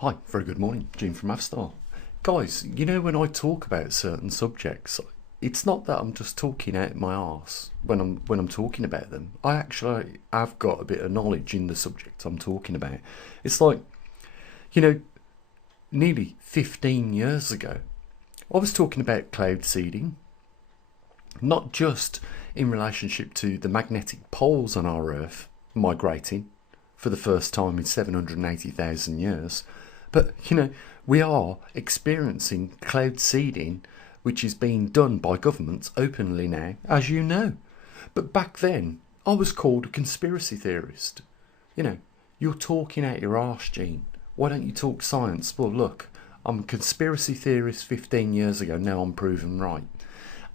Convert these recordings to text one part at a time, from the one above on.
Hi, very good morning, Gene from Avstar. Guys, you know when I talk about certain subjects, it's not that I'm just talking out my arse when I'm talking about them. I actually have got a bit of knowledge in the subject I'm talking about. It's like, you know, nearly 15 years ago, I was talking about cloud seeding, not just in relationship to the magnetic poles on our Earth migrating for the first time in 780,000 years, but we are experiencing cloud seeding, which is being done by governments openly now, as you know. But back then, I was called a conspiracy theorist. You're talking out your arse, Gene. Why don't you talk science? Well, look, I'm a conspiracy theorist 15 years ago. Now I'm proven right.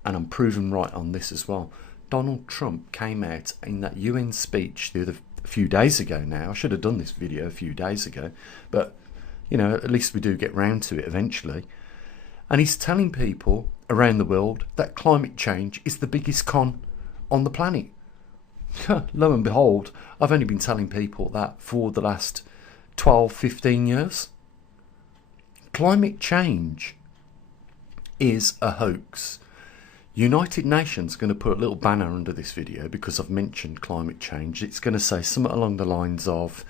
And I'm proven right on this as well. Donald Trump came out in that UN speech a few days ago now. I should have done this video a few days ago. But, at least we do get round to it eventually. And he's telling people around the world that climate change is the biggest con on the planet. Lo and behold, I've only been telling people that for the last 12, 15 years. Climate change is a hoax. United Nations are going to put a little banner under this video because I've mentioned climate change. It's going to say something along the lines of,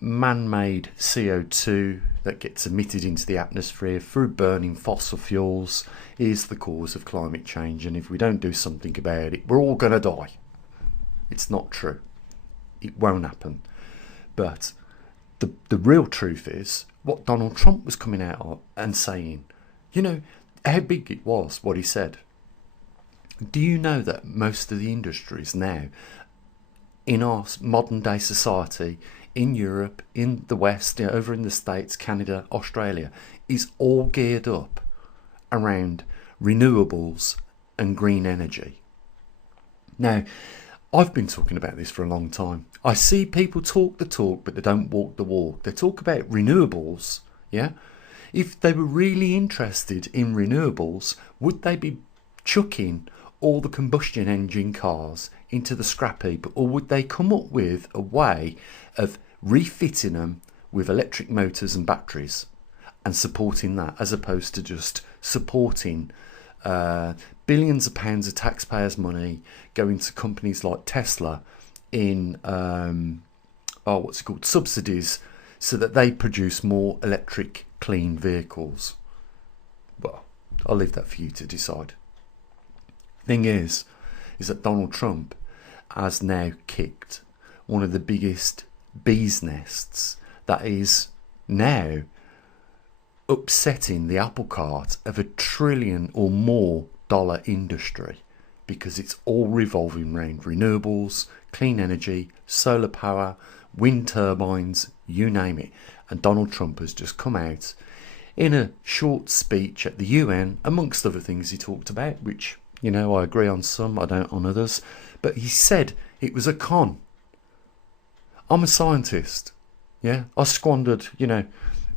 man-made CO2 that gets emitted into the atmosphere through burning fossil fuels is the cause of climate change, and if we don't do something about it, we're all going to die. It's not true. It won't happen. But the real truth is what Donald Trump was coming out and saying. How big it was, what he said. Do you know that most of the industries now in our modern day society, in Europe, in the West, over in the States, Canada, Australia, is all geared up around renewables and green energy? Now, I've been talking about this for a long time. I see people talk the talk, but they don't walk the walk. They talk about renewables, yeah? If they were really interested in renewables, would they be chucking all the combustion engine cars into the scrap heap, or would they come up with a way of refitting them with electric motors and batteries and supporting that, as opposed to just supporting billions of pounds of taxpayers' money going to companies like Tesla in subsidies, so that they produce more electric clean vehicles? Well, I'll leave that for you to decide. Thing is that Donald Trump has now kicked one of the biggest bees' nests that is now upsetting the apple cart of $1 trillion or more industry, because it's all revolving around renewables, clean energy, solar power, wind turbines, you name it. And Donald Trump has just come out in a short speech at the UN, amongst other things he talked about, which, I agree on some, I don't on others, but he said it was a con. I'm a scientist, yeah? I squandered,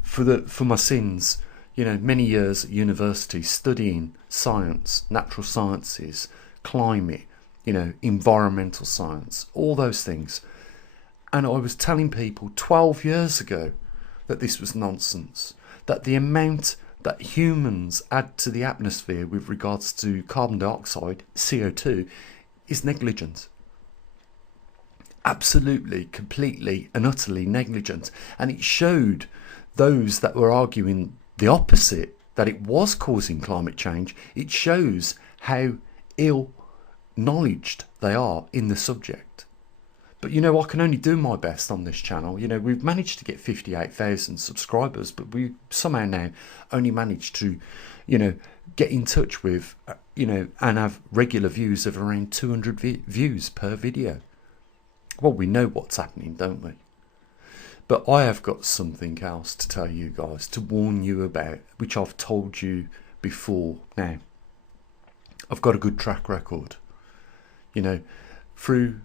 for my sins, many years at university studying science, natural sciences, climate, environmental science, all those things. And I was telling people 12 years ago that this was nonsense, that the amount that humans add to the atmosphere with regards to carbon dioxide, CO2, is negligent. Absolutely, completely and utterly negligent. And it showed those that were arguing the opposite, that it was causing climate change. It shows how ill knowledged they are in the subject. But I can only do my best on this channel. We've managed to get 58,000 subscribers, but we somehow now only managed to, get in touch with, and have regular views of around 200 views per video. Well, we know what's happening, don't we? But I have got something else to tell you guys, to warn you about, which I've told you before. Now, I've got a good track record. Through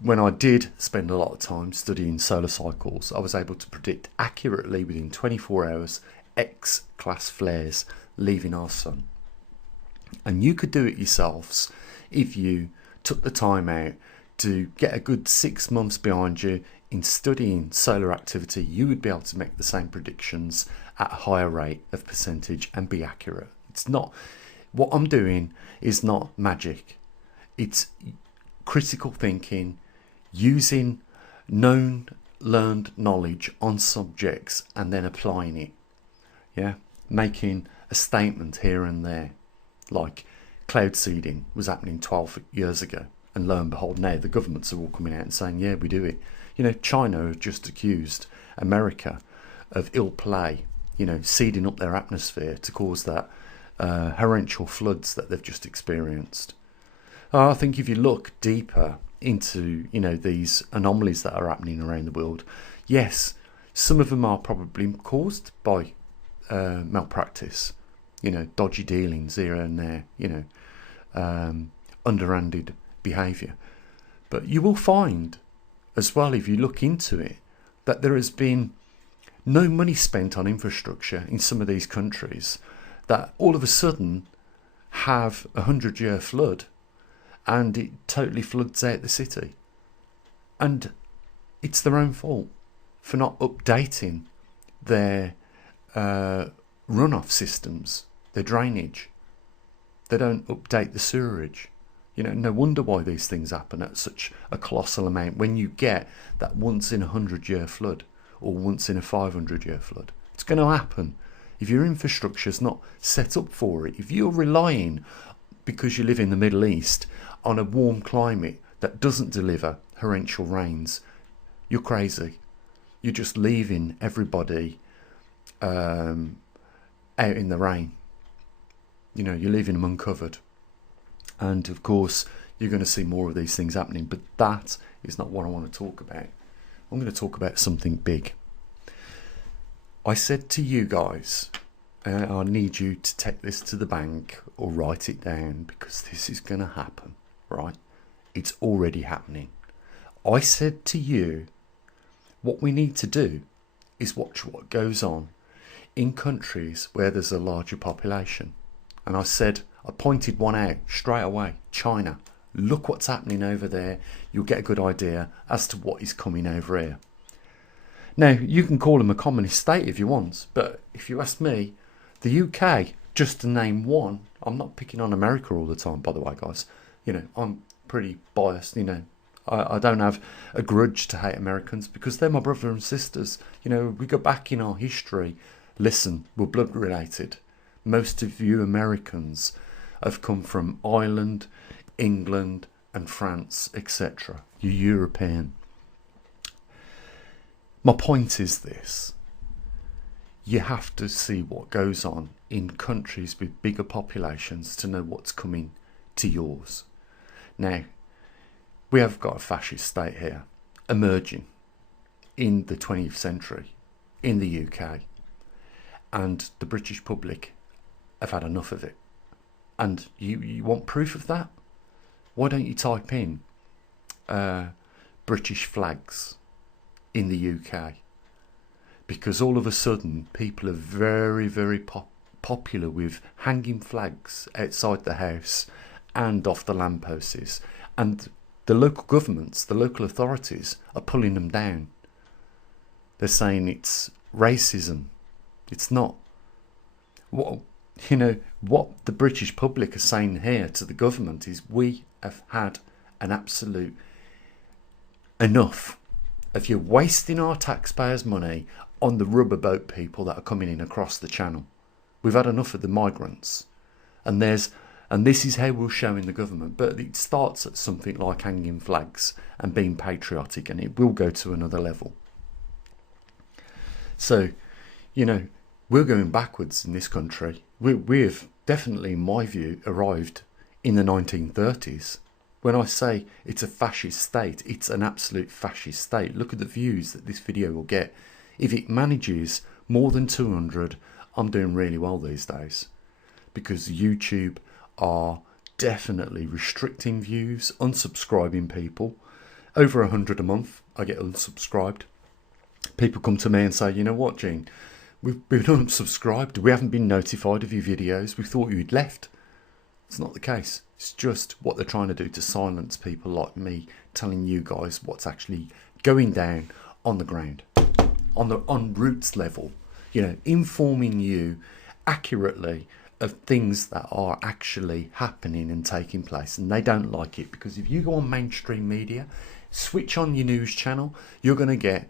when I did spend a lot of time studying solar cycles, I was able to predict accurately within 24 hours X-class flares leaving our sun. And you could do it yourselves if you took the time out to get a good 6 months behind you in studying solar activity, you would be able to make the same predictions at a higher rate of percentage and be accurate. It's not, what I'm doing is not magic. It's critical thinking, using known, learned knowledge on subjects and then applying it. Yeah, making a statement here and there, like cloud seeding was happening 12 years ago, and lo and behold, now the governments are all coming out and saying, yeah, we do it. You know, China have just accused America of ill play, you know, seeding up their atmosphere to cause that torrential floods that they've just experienced. I think if you look deeper into, you know, these anomalies that are happening around the world, yes, some of them are probably caused by malpractice, you know, dodgy dealings here and there, you know, underhanded behaviour. But you will find as well, if you look into it, that there has been no money spent on infrastructure in some of these countries that all of a sudden have a 100-year flood and it totally floods out the city. And it's their own fault for not updating their runoff systems, their drainage. They don't update the sewerage. You know, no wonder why these things happen at such a colossal amount when you get that once in a 100-year flood or once in a 500-year flood. It's going to happen. If your infrastructure is not set up for it, if you're relying, because you live in the Middle East, on a warm climate that doesn't deliver torrential rains, you're crazy. You're just leaving everybody out in the rain. You know, you're leaving them uncovered. And of course, you're going to see more of these things happening. But that is not what I want to talk about. I'm going to talk about something big. I said to you guys, I need you to take this to the bank or write it down, because this is going to happen, right? It's already happening. I said to you, what we need to do is watch what goes on in countries where there's a larger population. And I said, I pointed one out straight away, China. Look what's happening over there. You'll get a good idea as to what is coming over here. Now, you can call them a communist state if you want, but if you ask me, the UK, just to name one, I'm not picking on America all the time, by the way, guys. You know, I'm pretty biased, you know. I don't have a grudge to hate Americans because they're my brother and sisters. You know, we go back in our history. Listen, we're blood related. Most of you Americans have come from Ireland, England and France, etc. You're European. My point is this. You have to see what goes on in countries with bigger populations to know what's coming to yours. Now, we have got a fascist state here emerging in the 20th century in the UK, and the British public have had enough of it. And you want proof of that? Why don't you type in British flags in the UK? Because all of a sudden people are very, very popular with hanging flags outside the house and off the lampposts, and the local governments, the local authorities are pulling them down. They're saying it's racism. It's not. What the British public are saying here to the government is, we have had an absolute enough of you wasting our taxpayers' money on the rubber boat people that are coming in across the channel. We've had enough of the migrants. And this is how we'll show in the government. But it starts at something like hanging flags and being patriotic, and it will go to another level. So, you know, we're going backwards in this country. We've definitely, in my view, arrived in the 1930s. When I say it's a fascist state, it's an absolute fascist state. Look at the views that this video will get. If it manages more than 200, I'm doing really well these days. Because YouTube are definitely restricting views, unsubscribing people. Over 100 a month, I get unsubscribed. People come to me and say, you know what, Gene? We've been unsubscribed. We haven't been notified of your videos. We thought you'd left. It's not the case. It's just what they're trying to do to silence people like me telling you guys what's actually going down on the ground, on roots level, informing you accurately of things that are actually happening and taking place. And they don't like it, because if you go on mainstream media, switch on your news channel, you're going to get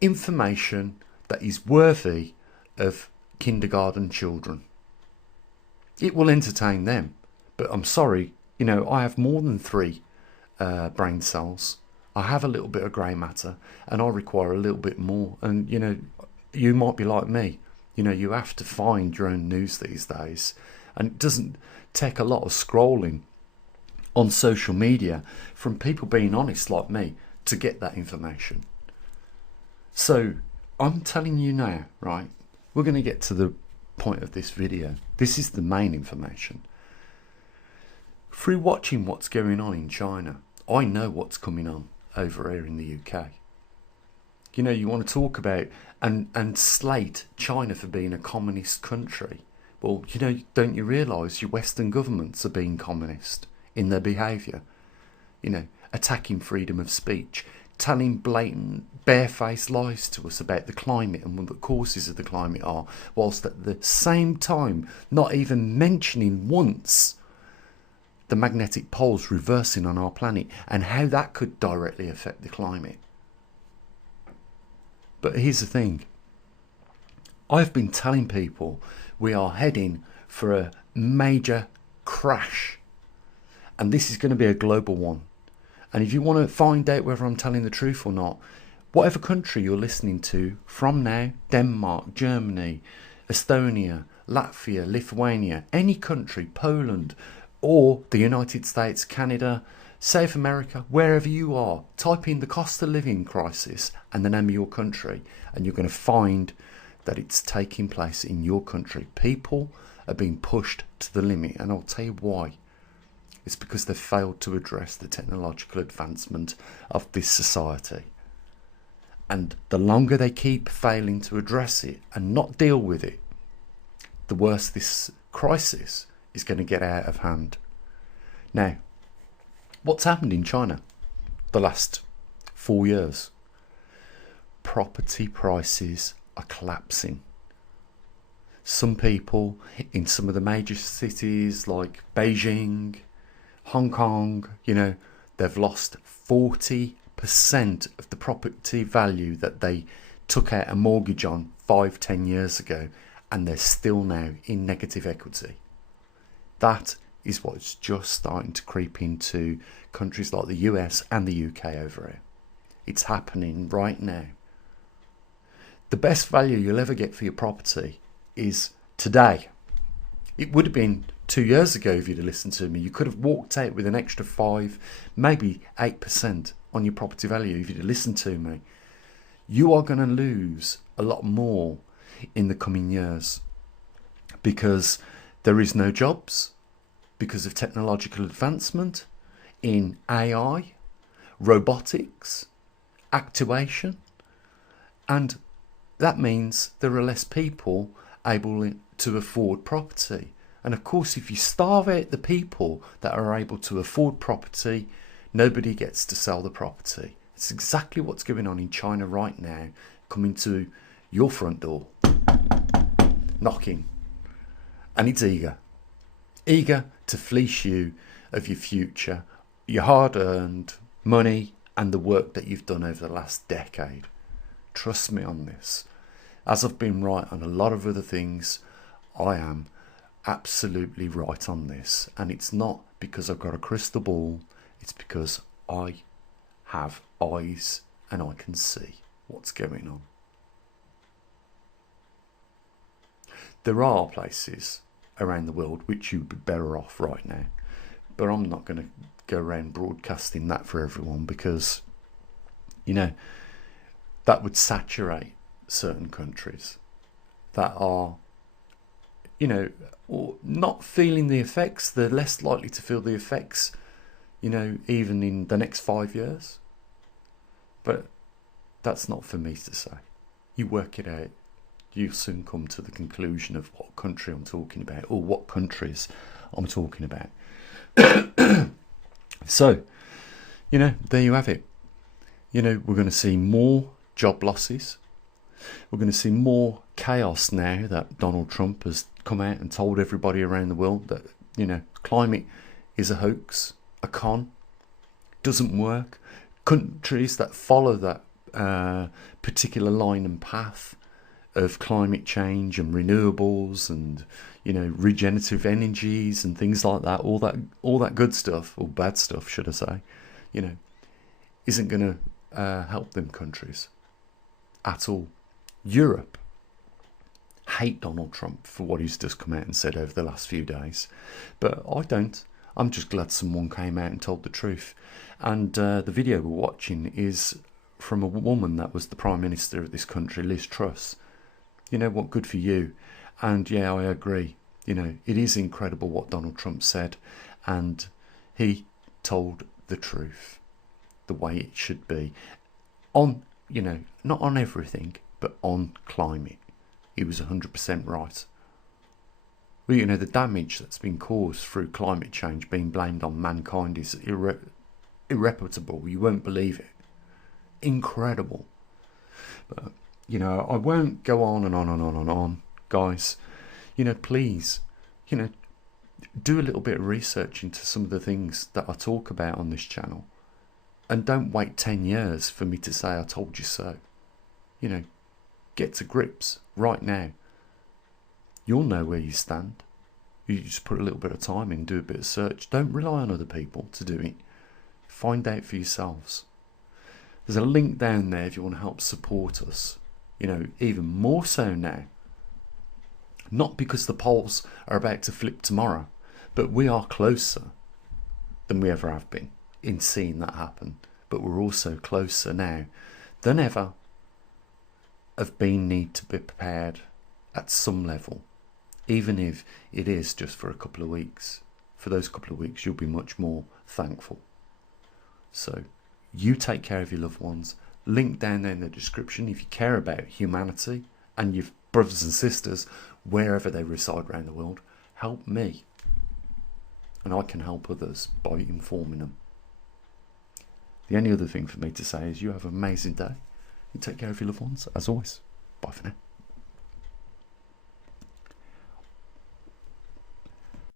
information that is worthy of kindergarten children. It will entertain them, but I'm sorry, I have more than 3 brain cells. I have a little bit of grey matter, and I require a little bit more. And you might be like me. You have to find your own news these days, and it doesn't take a lot of scrolling on social media from people being honest like me to get that information. So I'm telling you now, right, we're going to get to the point of this video. This is the main information. Through watching what's going on in China, I know what's coming on over here in the UK. You want to talk about and slate China for being a communist country. Well, don't you realise your Western governments are being communist in their behaviour? Attacking freedom of speech, telling blatant, barefaced lies to us about the climate and what the causes of the climate are, whilst at the same time not even mentioning once the magnetic poles reversing on our planet and how that could directly affect the climate. But here's the thing. I've been telling people we are heading for a major crash. And this is going to be a global one. And if you want to find out whether I'm telling the truth or not, whatever country you're listening to from now, Denmark, Germany, Estonia, Latvia, Lithuania, any country, Poland, or the United States, Canada, South America, wherever you are, type in the cost of living crisis and the name of your country, and you're going to find that it's taking place in your country. People are being pushed to the limit, and I'll tell you why. It's because they've failed to address the technological advancement of this society. And the longer they keep failing to address it and not deal with it, the worse this crisis is going to get out of hand. Now, what's happened in China the last 4 years? Property prices are collapsing. Some people in some of the major cities like Beijing, Hong Kong, they've lost 40% of the property value that they took out a mortgage on 5-10 years ago, and they're still now in negative equity. That is what's just starting to creep into countries like the US and the UK over here. It's happening right now. The best value you'll ever get for your property is today. It would have been 2 years ago if you'd have listened to me. You could have walked out with an extra 5, maybe 8% on your property value if you'd have listened to me. You are going to lose a lot more in the coming years because there is no jobs, because of technological advancement in AI, robotics, actuation, and that means there are less people able to afford property. And of course, if you starve out the people that are able to afford property, nobody gets to sell the property. It's exactly what's going on in China right now, coming to your front door, knocking. And it's eager to fleece you of your future, your hard-earned money and the work that you've done over the last decade. Trust me on this. As I've been right on a lot of other things, I am absolutely right on this. And it's not because I've got a crystal ball, it's because I have eyes and I can see what's going on. There are places around the world which you'd be better off right now, but I'm not going to go around broadcasting that for everyone, because that would saturate certain countries that are or not feeling the effects. They're less likely to feel the effects even in the next 5 years. But that's not for me to say. You work it out. You'll soon come to the conclusion of what country I'm talking about, or what countries I'm talking about. So, You know, there you have it. You know, we're going to see more job losses. We're going to see more chaos now that Donald Trump has come out and told everybody around the world that, you know, climate is a hoax, a con, doesn't work. Countries that follow that particular line and path of climate change and renewables and, you know, regenerative energies and things like that, all that good stuff, or bad stuff, should I say, you know, isn't going to help them countries at all. Europe hate Donald Trump for what he's just come out and said over the last few days, but I don't. I'm just glad someone came out and told the truth. And the video we're watching is from a woman that was the Prime Minister of this country, Liz Truss. You know what, good for you. And yeah, I agree. You know, it is incredible what Donald Trump said, and he told the truth the way it should be. On, you know, not on everything, but on climate. He was 100% right. Well, you know, the damage that's been caused through climate change being blamed on mankind is irreparable. You won't believe it. Incredible. But, you know, I won't go on and on and on and on, guys. You know, please, you know, do a little bit of research into some of the things that I talk about on this channel. And don't wait 10 years for me to say I told you so. You know, get to grips right now. You'll know where you stand. You just put a little bit of time in, do a bit of search. Don't rely on other people to do it. Find out for yourselves. There's a link down there if you want to help support us. You know, even more so now. Not because the polls are about to flip tomorrow, but we are closer than we ever have been in seeing that happen. But we're also closer now than ever of being need to be prepared at some level, even if it is just for a couple of weeks. For those couple of weeks, you'll be much more thankful. So you take care of your loved ones. Link down there in the description if you care about humanity and your brothers and sisters wherever they reside around the world. Help me, and I can help others by informing them. The only other thing for me to say is you have an amazing day. You take care of your loved ones, as always. Bye for now.